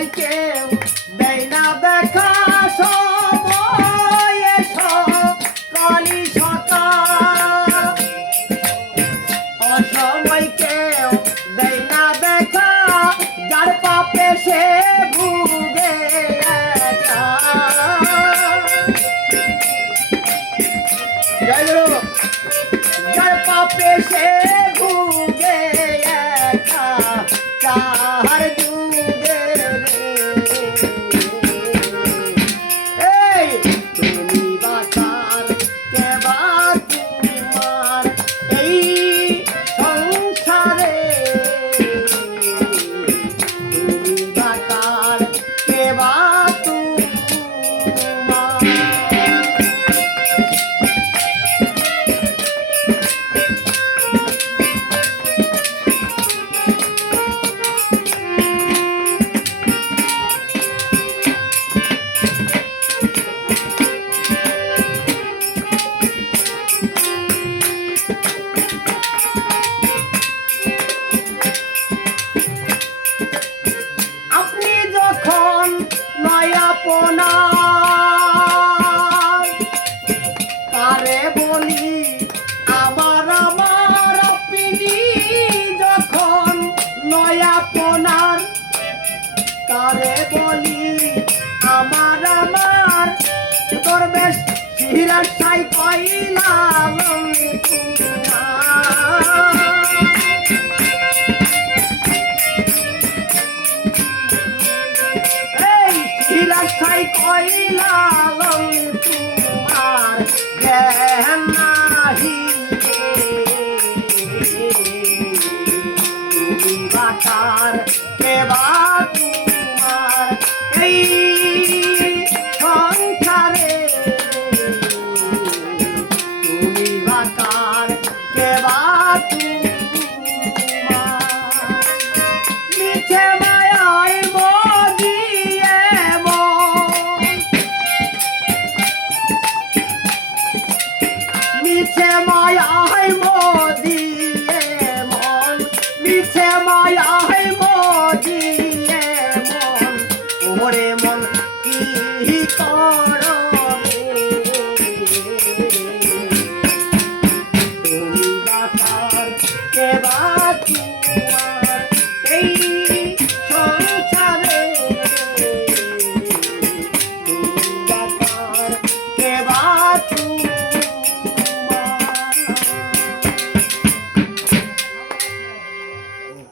অসময় কেউ দেয় না দেখা সময় এসো কালি সকাল অসময় কেউ দেয় না দেখা যার পাপে সে ভুগে একা জয় গুরু যার পাপে সে ভুগে একা চার যুগে এই তুমি বাঁচার কেবা তোমার এই সংসারে তুমি বাঁচার কেবা তোমার তারে বলি আমার আমার পিনি যখন নয়াপনার তারে বলি আমার আমার তোর বেশ হীরার সাই কইলা রাস্তায় কইলা তোমার জ্ঞান নাহি তুমি বাটার কেবা তোমার এই সংসারে তুমি বাটার কেবা তোমার মিছে মায়ায় মিছে মায়ায় মদিয়ে মন মিছে মায়ায় মদিয়ে মন ওরে মন কি করবে তুমি বাঁচার কেবা তোমার এই সংসারে তুমি বাঁচার কেবা